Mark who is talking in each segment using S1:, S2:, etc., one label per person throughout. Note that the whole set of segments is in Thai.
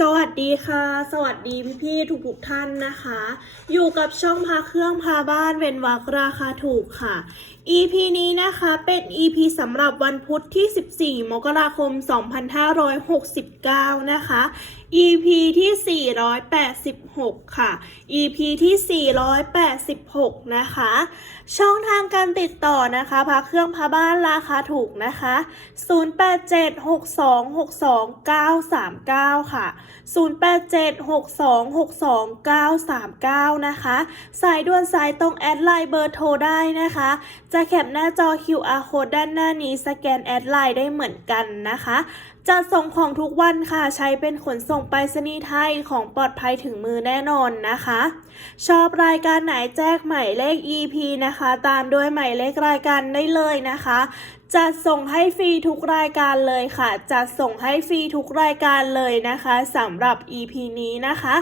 S1: สวัสดีค่ะ สวัสดีพี่ๆทุกๆท่านนะคะ อยู่กับช่องพาเครื่องพาบ้านเวนวักราคาถูกค่ะ EP นี้นะคะเป็น EP สำหรับวันพุธที่ 14 มกราคม 2569 นะคะ EP ที่ 486 ค่ะ EP ที่ 486 นะคะ ช่องทางการติดต่อนะคะพาเครื่องพาบ้านราคาถูกนะคะ 0876262939 ค่ะ 0876262939 นะคะ สายด่วนสายตรงแอดไลน์เบอร์โทรได้นะคะ จะแคปหน้าจอ QR code ด้านหน้านี้สแกนแอดไลน์ได้เหมือนกันนะคะ จะส่งของทุกวันค่ะ ใช้เป็นขนส่งไปรษณีย์ไทยของปลอดภัยถึงมือแน่นอนนะคะชอบรายการไหนแจ้งหมายเลข EP นะคะ ตามด้วยหมายเลขรายการได้เลยนะคะจะส่งให้ฟรีทุกรายการเลยค่ะจะส่งให้ฟรีทุกรายการเลยนะคะสำหรับ EP นี้นะคะ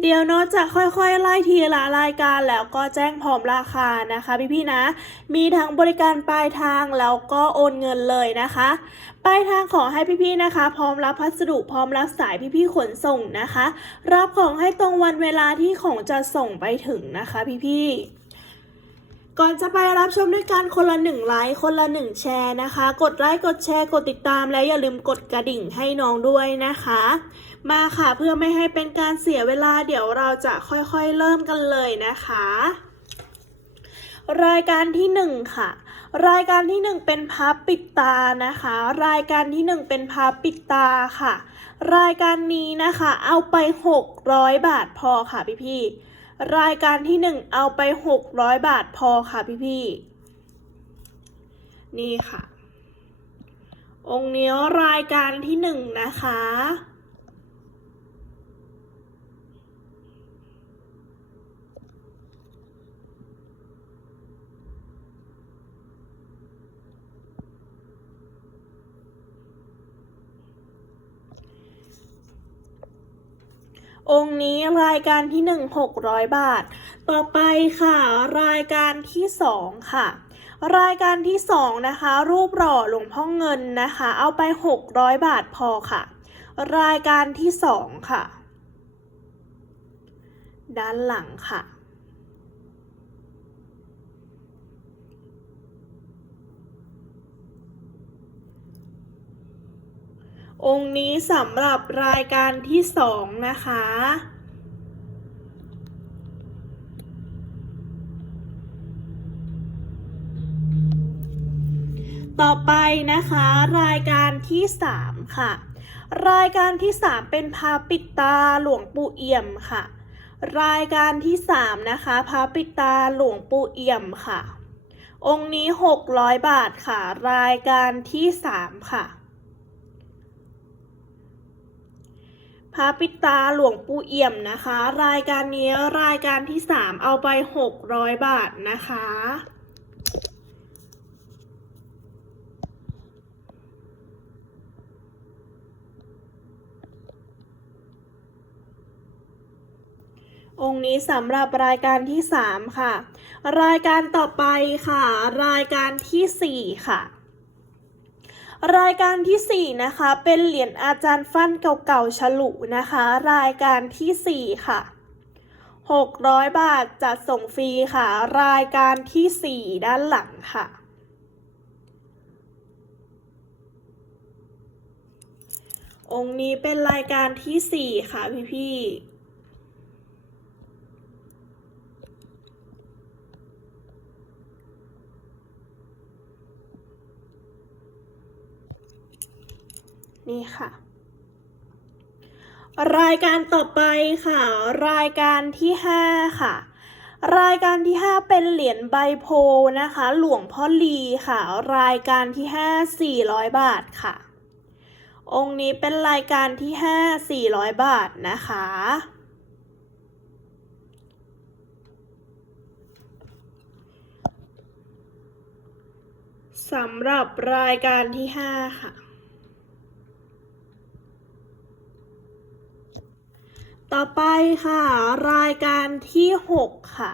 S1: เดี๋ยวโน้ตจะค่อยๆ ไล่ทีละรายการแล้วก็แจ้งพร้อมราคานะคะพี่ๆนะ มีทั้งบริการปลายทางแล้วก็โอนเงินเลยนะคะปลายทางขอให้พี่ๆนะคะ พร้อมรับพัสดุพร้อมรับสายพี่ๆขนส่งนะคะ รับของให้ตรงวันเวลาที่ของจะส่งไปถึงนะคะพี่ๆ ก่อนจะไปรับชมด้วยกันคนละหนึ่งไลค์คนละหนึ่งแชร์นะคะ กดไลค์กดแชร์กดติดตามและอย่าลืมกดกระดิ่งให้น้องด้วยนะคะ มาค่ะเพื่อไม่ให้เป็นการเสียเวลาเดี๋ยวเราจะค่อยๆเริ่มกันเลยนะคะ รายการที่หนึ่งค่ะรายการที่หนึ่งเป็นพับปิดตานะคะ รายการที่หนึ่งเป็นพับปิดตาค่ะ รายการนี้นะคะ เอาไป 600 บาทพอค่ะพี่ๆ รายการที่หนึ่งเอาไป 600 บาทพอค่ะพี่พี่นี่ค่ะ องค์นี้รายการที่หนึ่งนะคะ องค์นี้รายการที่หนึ่งหกร้อยบาท ต่อไปค่ะ รายการที่สองค่ะ รายการที่สองนะคะ รูปหล่อหลวงพ่อเงินนะคะ เอาไปหกร้อยบาทพอค่ะ รายการที่สองค่ะ ด้านหลังค่ะ องค์นี้สำหรับรายการที่สองนะคะ ต่อไปนะคะ รายการที่สามค่ะ รายการที่สามเป็นพาปิดตาหลวงปู่เอี่ยมค่ะ รายการที่สามนะคะพาปิดตาหลวงปู่เอี่ยมค่ะ องค์นี้หกร้อยบาทค่ะ รายการที่สามค่ะ พระปิตาหลวงปู่เอี่ยมนะคะ รายการนี้รายการที่ 3 เอาไป 600 บาทนะคะ องค์นี้สำหรับรายการที่ 3 ค่ะ รายการต่อไปค่ะ รายการทีสี่4 ค่ะ รายการที่ 4 นะคะ เป็นเหรียญอาจารย์ฟั่นเก่าๆฉลุนะคะ รายการที่ 4 ค่ะ 600 บาทจัดส่งฟรีค่ะ รายการที่ 4 ด้านหลังค่ะ องค์นี้เป็นรายการที่ 4 ค่ะพี่ๆ นี่ค่ะ รายการต่อไปค่ะ รายการที่5ค่ะรายการที่ 5 เป็นเหรียญใบโพนะคะ หลวงพ่อลีค่ะ รายการที่ 5 400 บาทค่ะ องค์นี้เป็นรายการที่ 5 400 บาทนะคะ สำหรับรายการที่ 5 ค่ะ ต่อไปค่ะ รายการที่ 6 ค่ะ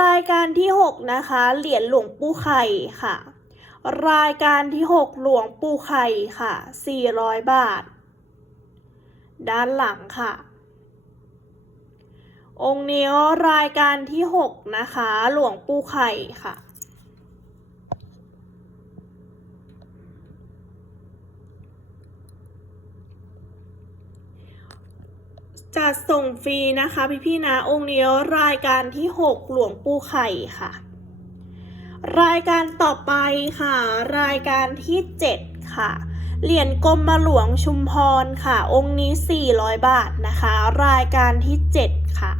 S1: รายการที่ 6 นะคะ เหรียญหลวงปู่ไข่ค่ะ รายการที่ 6 หลวงปู่ไข่ค่ะ 400 บาท ด้านหลังค่ะ องค์นี้รายการที่ 6 นะคะ หลวงปู่ไข่ค่ะ จัดส่งฟรีนะคะพี่ๆนะองค์นี้รายการที่ 6 หลวงปู่ไข่ค่ะ รายการต่อไปค่ะ รายการที่ 7 ค่ะ เหรียญกรมหลวงชุมพรค่ะ องค์นี้ 400 บาทนะคะ รายการที่ 7 ค่ะ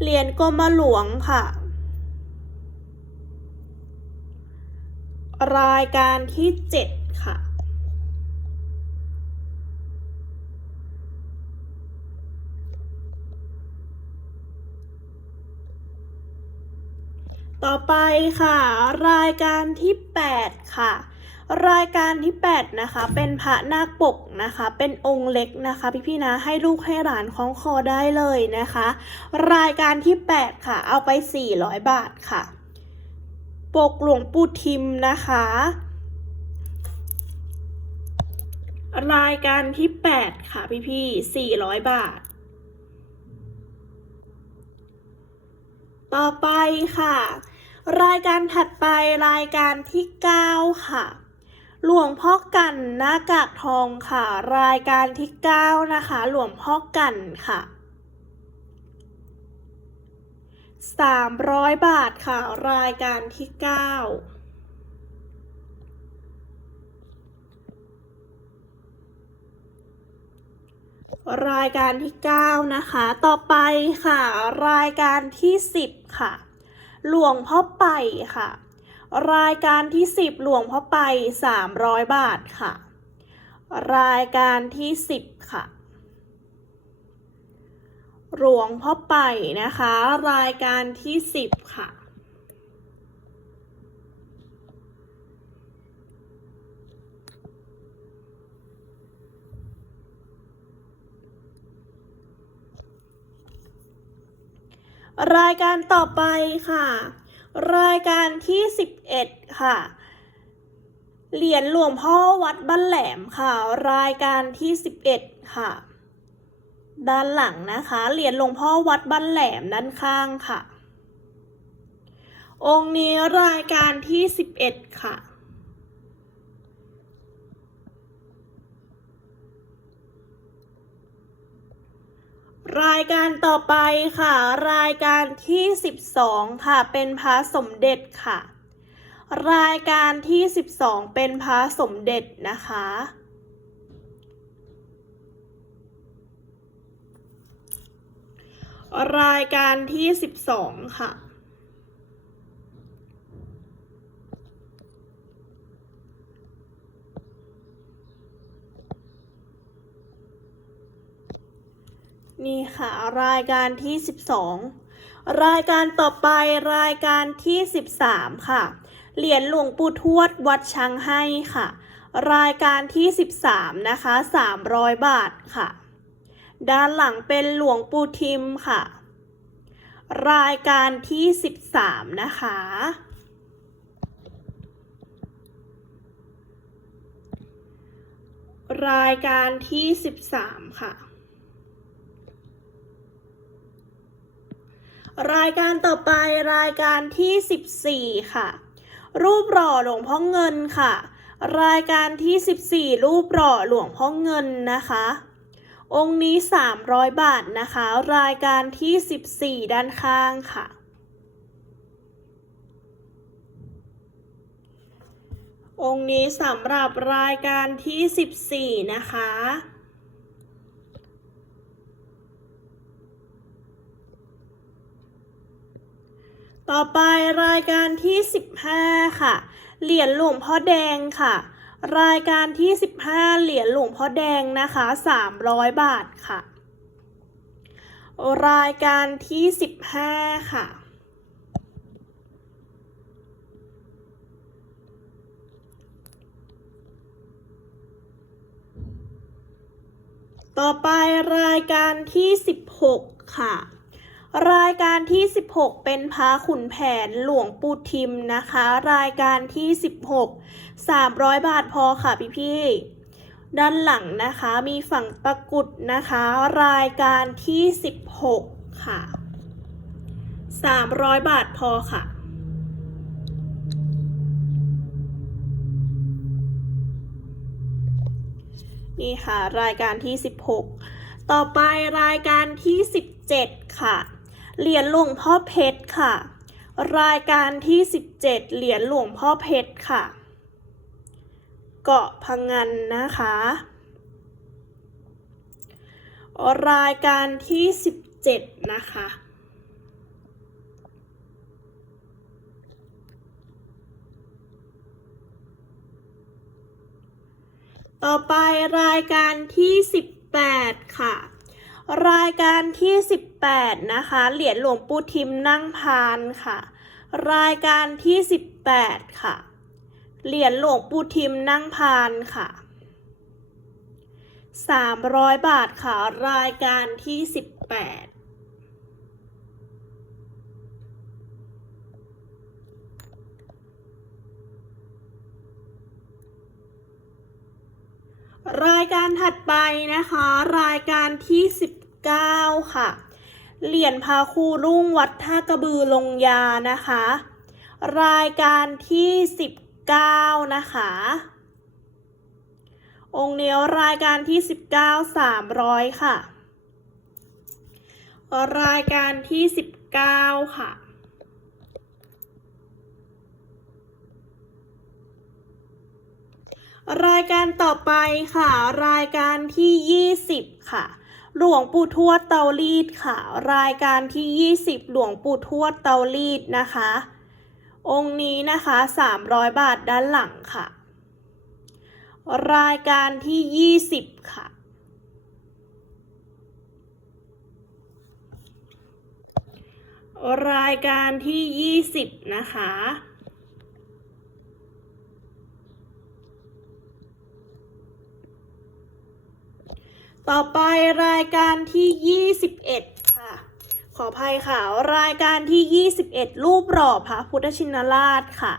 S1: เหรียญกรมหลวงค่ะ รายการที่ 7 ค่ะ ต่อไปค่ะ รายการที่ 8 ค่ะ รายการที่ 8 นะคะ เป็นพระนาคปกนะคะ เป็นองค์เล็กนะคะ พี่ๆนะให้ลูกให้หลานคล้องคอได้เลยนะคะ รายการที่ 8 ค่ะ เอาไป 400 บาทค่ะ ปกหลวงปู่ทิมนะคะ รายการที่ 8 ค่ะพี่ๆ400 บาท ต่อไปค่ะ รายการถัดไปรายการที่ 9 ค่ะ หลวงพ่อกันหน้ากากทองค่ะ รายการที่ 9 นะคะ หลวงพ่อกันค่ะ 300 บาทค่ะ รายการที่ 9 รายการที่ 9 นะคะ ต่อไปค่ะ รายการที่ 10 ค่ะ หลวงพ่อไปค่ะ รายการที่ 10 หลวงพ่อไป 300 บาทค่ะ รายการที่ 10 ค่ะ หลวงพ่อไปนะคะ รายการที่ 10 ค่ะ รายการต่อไปค่ะ รายการที่ 11 ค่ะ เหรียญหลวงพ่อวัดบ้านแหลมค่ะ รายการที่ 11 ค่ะ ด้านหลังนะคะ เหรียญหลวงพ่อวัดบ้านแหลมด้านข้างค่ะ องค์นี้รายการที่ 11 ค่ะ รายการต่อไปค่ะ รายการที่ 12 ค่ะ เป็นพระสมเด็จค่ะ รายการที่ 12 เป็นพระสมเด็จนะคะ รายการที่ 12 ค่ะ นี่ค่ะ รายการที่ 12 รายการต่อไปรายการที่ 13 ค่ะ เหรียญหลวงปู่ทวดวัดช้างให้ค่ะ รายการที่ 13 นะคะ 300 บาทค่ะ ด้านหลังเป็นหลวงปู่ทิมค่ะ รายการที่ 13 นะคะรายการที่ 13 ค่ะ รายการต่อไปรายการที่ 14 ค่ะ รูปหล่อหลวงพ่อเงินค่ะ รายการที่ 14 รูปหล่อหลวงพ่อเงินนะคะ องค์นี้ 300 บาทนะคะ รายการที่ 14 ด้านข้างค่ะ องค์นี้สำหรับรายการที่ 14 นะคะ ต่อไปรายการที่ 15 ค่ะ เหรียญหลวงพ่อแดงค่ะ รายการที่ 15 เหรียญหลวงพ่อแดงนะคะ 300 บาทค่ะ รายการที่ 15 ค่ะ ต่อไปรายการที่ 16 ค่ะ รายการที่ 16 เป็นพระขุนแผนหลวงปู่ทิมนะคะ รายการที่ 16 300 บาทพอค่ะพี่พี่ด้านหลังนะคะมีฝั่งตะกุดนะคะ รายการที่ 16 ค่ะ 300 บาทพอค่ะนี่ค่ะ รายการที่ 16 ต่อไปรายการที่ 17 ค่ะ เหรียญหลวงพ่อเพชรค่ะ รายการที่ 17 เหรียญหลวงพ่อเพชรค่ะ เกาะพังงนนะคะ รายการที่ 17 นะคะต่อไปรายการที่ 18 ค่ะ รายการที่ 18 นะคะ เหรียญหลวงปู่ทิมนั่งพานค่ะ รายการที่ 18 ค่ะ เหรียญหลวงปู่ทิมนั่งพานค่ะ 300 บาทค่ะ รายการที่ 18 รายการถัดไปนะคะ รายการที่ 19 ค่ะ เหรียญพาคูรุ่งวัดท่ากระบือลงยานะคะ รายการที่ 19 นะคะ องค์เนี้ยรายการที่ 19 300 ค่ะ รายการที่ 19 ค่ะ รายการต่อไปค่ะ รายการที่ 20 ค่ะ หลวงปู่ทวดเตารีดค่ะ รายการที่ 20 หลวงปู่ทวดเตารีดนะคะ องค์นี้นะคะ 300 บาทด้านหลังค่ะ รายการที่ 20 ค่ะรายการที่ 20 นะคะ ต่อไปรายการที่ 21 ค่ะ ขออภัยค่ะ รายการที่ 21 รูปหล่อพระพุทธชินราชค่ะ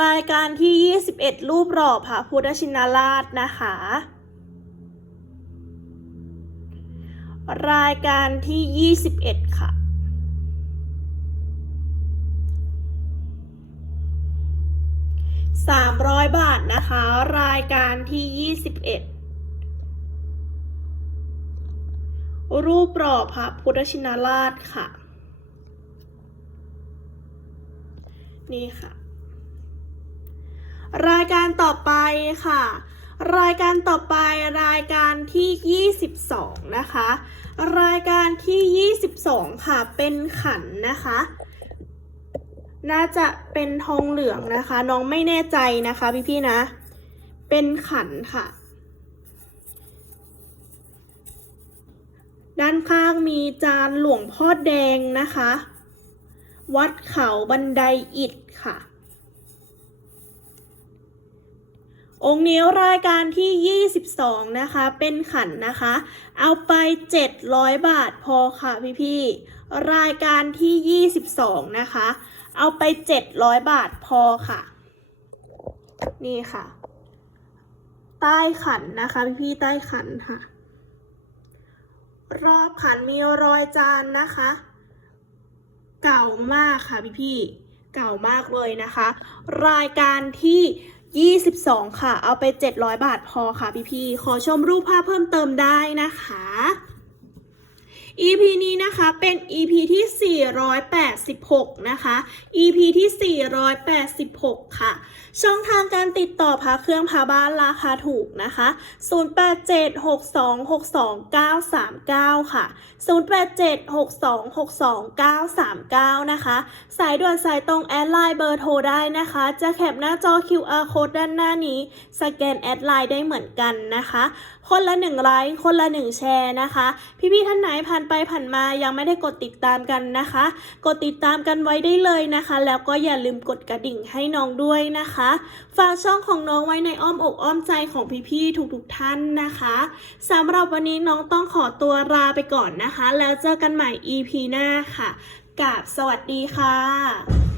S1: รายการที่ 21 รูปหล่อพระพุทธชินราชนะคะ รายการที่ 21 ค่ะ300 บาทนะคะ รายการที่ 21 รูปหล่อพระพุทธชินราชค่ะ นี่ค่ะ รายการต่อไปค่ะ รายการต่อไปรายการที่ 22 นะคะ รายการที่ 22 ค่ะ เป็นขันนะคะ น่าจะเป็นทองเหลืองนะคะ น้องไม่แน่ใจนะคะพี่ๆนะ เป็นขันค่ะ ด้านข้างมีจานหลวงพ่อแดงนะคะ วัดเขาบันไดอิฐค่ะ องค์นี้รายการที่ 22 นะคะ เป็นขันนะคะ เอาไป 700 บาทพอค่ะพี่ๆรายการที่ 22 นะคะ เอาไป 700 บาทพอค่ะ นี่ค่ะ ใต้ขันนะคะ พี่ๆใต้ขันค่ะ รอบขันมีรอยจานนะคะ เก่ามากค่ะพี่พี่เก่ามากเลยนะคะ รายการที่ 22 ค่ะ เอาไป 700 บาทพอค่ะพี่พี่ขอชมรูปภาพเพิ่มเติมได้นะคะ EP นี้นะคะเป็น EP ที่ 486 นะคะ EP ที่ 486 ค่ะ ช่องทางการติดต่อพาเครื่องพาบ้านราคาถูกนะคะ 0876262939 ค่ะ 0876262939 นะคะ สายด่วนสายตรงแอดไลน์เบอร์โทรได้นะคะ จะแคปหน้าจอ QR code ด้านหน้านี้ สแกนแอดไลน์ได้เหมือนกันนะคะ คนละหนึ่งไลค์คนละหนึ่งแชร์นะคะ พี่ๆท่านไหนผ่านไปผ่านมายังไม่ได้กดติดตามกันนะคะ กดติดตามกันไว้ได้เลยนะคะ แล้วก็อย่าลืมกดกระดิ่งให้น้องด้วยนะคะ ฝากช่องของน้องไว้ในอ้อมอกอ้อมใจของพี่ๆทุกๆท่านนะคะสำหรับวันนี้น้องต้องขอตัวลาไปก่อนนะนะคะ แล้วเจอกันใหม่ EP หน้าค่ะกับสวัสดีค่ะ